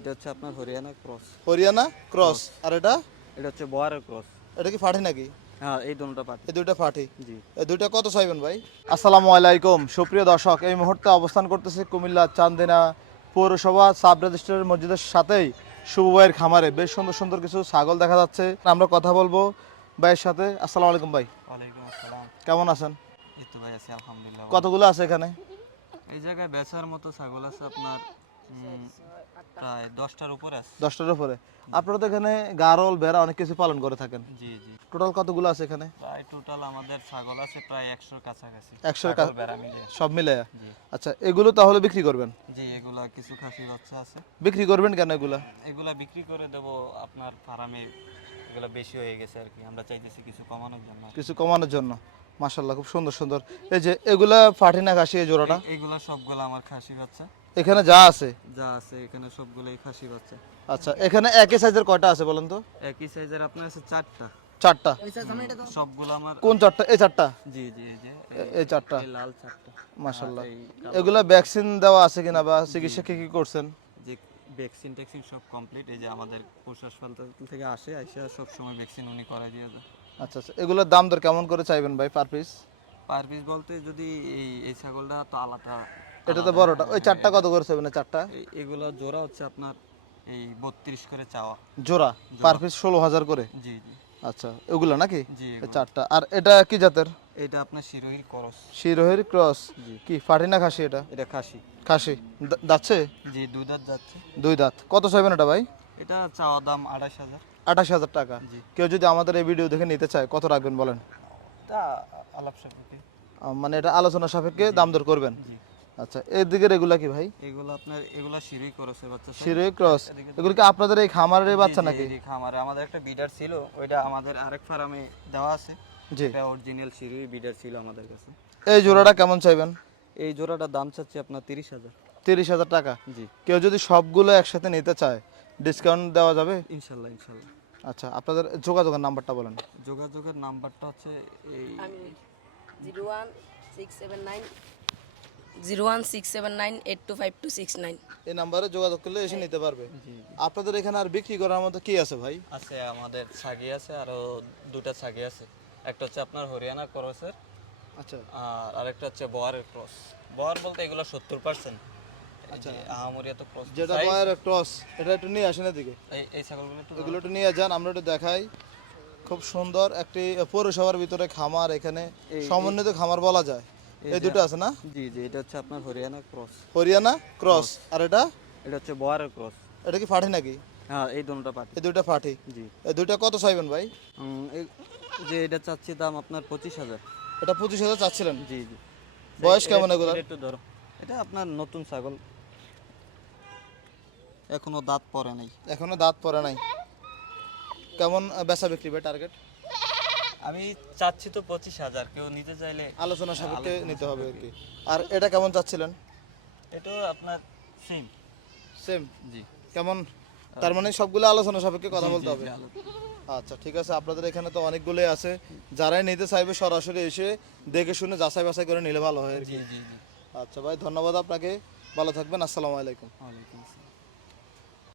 এটা হচ্ছে আপনার হরিয়ানা ক্রস। হরিয়ানা ক্রস। আর এটা? এটা হচ্ছে বোয়ারের ক্রস। এটা কি ফাটি নাকি? হ্যাঁ এই দুটোটা পাটি এই দুইটা ফাটি? জি। এই দুইটা কত চাইবেন ভাই? আসসালামু আলাইকুম। সুপ্রিয় দর্শক এই মুহূর্তে অবস্থান করতেছি কুমিল্লা চান্দিনা পৌরসভা সাব রেজিস্ট্রার মসজিদের সাথেই শুভ ভাইয়ের খামারে। বেশ সুন্দর সুন্দর কিছু ছাগল দেখা যাচ্ছে। আমরা কথা বলব ভাইয়ের সাথে। আসসালামু আলাইকুম ভাই। ওয়ালাইকুম আসসালাম। কেমন আছেন? এই তো ভাই আছি আলহামদুলিল্লাহ। কতগুলো আছে এখানে? এই জায়গায় বেচার মতো ছাগল আছে আপনার প্রায় দশটার উপরে আছে। দশটার উপরে। আপনারা তো এখানে গারল বেড়া অনেক কিছু পালন করে থাকেন। জি জি। টোটাল কতগুলো আছে এখানে? প্রায় টোটাল আমাদের ছাগল আছে প্রায় একশোর কাছাকাছি। একশোর সব মিলে আচ্ছা এগুলো তাহলে বিক্রি করবেন? জি এগুলা কিছু খাসি বাচ্চা আছে। বিক্রি করবেন কেন এগুলা? এগুলা বিক্রি করে দেব আপনার ফার্মে। এগুলা বেশি হয়ে গেছে আর কি। আমরা চাইতেছি কিছু কমানোর জন্য কিছু কমানোর জন্য। মাশাল্লাহ খুব সুন্দর সুন্দর। এই যে এগুলা ফাটি না কাশি এই জোড়াটা? এগুলা সবগুলা আমার খাসি বাচ্চা। এখানে যা আছে? যা আছে এখানে সবগুলোই খাসি বাচ্চা। আচ্ছা এখানে একই সাইজের কয়টা আছে বলেন তো? একই সাইজের আপনার আছে চারটা। চারটা। সবগুলো আমার কোন চারটা? এই চারটা? জি জি এই এই চারটা। লাল চারটা। কালো। এগুলা ভ্যাকসিন দেওয়া আছে কিনা বা চিকিৎসা কি কি করছেন? যে ভ্যাকসিন ট্যাকসিন সব কমপ্লিট এই যে আমাদের হাসপাতাল থেকে আসে আইসা সব সময় ভ্যাকসিন উনি করাই দিয়ে যায়। আচ্ছা আচ্ছা। এগুলোর দাম দর কেমন করে চাইবেন ভাই পার পিস পার পিস বলতে যদি এই এই ছাগলটা তো আলাদা এটা তো বড়টা। ওই চারটা কত করে এই চারটা? এগুলো জোড়া হচ্ছে আপনার এই বত্রিশ করে চাওয়া। জোড়া? পার পিস ষোলো হাজার করে? জি জি। আচ্ছা ওগুলো নাকি? জি চারটা। আর এটা কি জাতের? এটা আপনার শিরোহির করস। শিরোহের ক্রস। জি। কি ফাটি না খাসি এটা? এটা খাসি। খাসি। যাচ্ছে? জি দুই দাঁত যাচ্ছে। দুই দাঁত। কত চাইবেন এটা ভাই? এটা চাওয়া দাম আড়াইশ হাজার। আঠাশ হাজার টাকা। জি। কেউ যদি আমাদের এই ভিডিও দেখে নিতে চায় কত রাখবেন বলেন? তা আলাপ সাপেক্ষে। মানে এটা আলোচনা সাপেক্ষে দাম দর করবেন। আচ্ছা এর দিকের এগুলা কি ভাই? এগুলো আপনার এগুলা শিরোই করসের বাচ্চা। শিরোই ক্রস। এগুলো কি আপনাদের এই খামারের বাচ্চা নাকি? জি, খামারে। আমাদের একটা বিডার ছিল ওইটা আমাদের আরেক ফার্মে দেওয়া আছে। জি। এটা অরিজিনাল শিরোই বিডার ছিল আমাদের কাছে। এই জোড়াটা কেমন চাইবেন? এই জোড়াটার দাম চাচ্ছি আপনার তিরিশ হাজার। তিরিশ হাজার টাকা? জি। কেউ যদি সবগুলো একসাথে নিতে চায় ডিসকাউন্ট দেওয়া যাবে? ইনশাল্লাহ ইনশাল্লাহ। আচ্ছা আপনাদের যোগাযোগের নাম্বারটা বলেন। যোগাযোগের নাম্বারটা হচ্ছে এই zero one six seven nine zero one six seven nine eight two five two six nine. এই নাম্বারে যোগাযোগ করলে এসে নিতে পারবে। আপনাদের এখানে আর বিক্রি করার মতো কি আছে ভাই? আছে আমাদের ছাগি আছে আরও দুটা ছাগি আছে। একটা হচ্ছে আপনার হরিয়ানা ক্রসের আচ্ছা। আর আরেকটা হচ্ছে বোয়ারের ক্রস। বোয়ার বলতে এগুলো সত্তর পার্সেন্ট আচ্ছা। আহামরিয়া তো ক্রস। যেটা বয়ের ক্রস এটা একটু নিয়ে আসেন এদিকে। এই এই ছাগলগুলো এগুলো একটু নিয়ে যান আমরা একটু দেখাই। খুব সুন্দর একটি পৌরসভার ভিতরে খামার এখানে সমন্বিত খামার বলা যায়। এই দুটো আছে না? জি জি এটা হচ্ছে আপনার হরিয়ানা ক্রস। হরিয়ানা ক্রস। আর এটা? এটা হচ্ছে বোয়ারের ক্রস। এটা কি ফাটি নাকি? হ্যাঁ এই দুটোটা পাটি এই দুইটা ফাটি। জি। এই দুইটা কত চাইবেন ভাই? এই- যে এটা চাচ্ছি দাম আপনার পঁচিশ হাজার। এটা পঁচিশ হাজার চাচ্ছিলেন? জি জি। বয়স কেমন এগুলো একটু ধরো। এটা আপনার নতুন ছাগল। এখনও দাঁত পড়ে নাই। এখনও দাঁত পড়ে নাই। কেমন বেচা বিক্রি ভাই টার্গেট আমি চাচ্ছি তো পঁচিশ হাজার কেউ নিতে চাইলে আলোচনা সাপেক্ষে নিতে হবে আর কি। আর এটা কেমন চাচ্ছিলেন? এটাও আপনার সেম সেম জি। কেমন? তার মানে সবগুলো আলোচনা সাপেক্ষে কথা বলতে হবে? আচ্ছা ঠিক আছে আপনাদের এখানে তো অনেকগুলোই আছে। যারাই নিতে চাইবে সরাসরি এসে দেখে শুনে যাচাই বাছাই করে নিলে ভালো হয় আচ্ছা ভাই ধন্যবাদ আপনাকে। ভালো থাকবেন আসসালামু আলাইকুম। ওয়ালাইকুম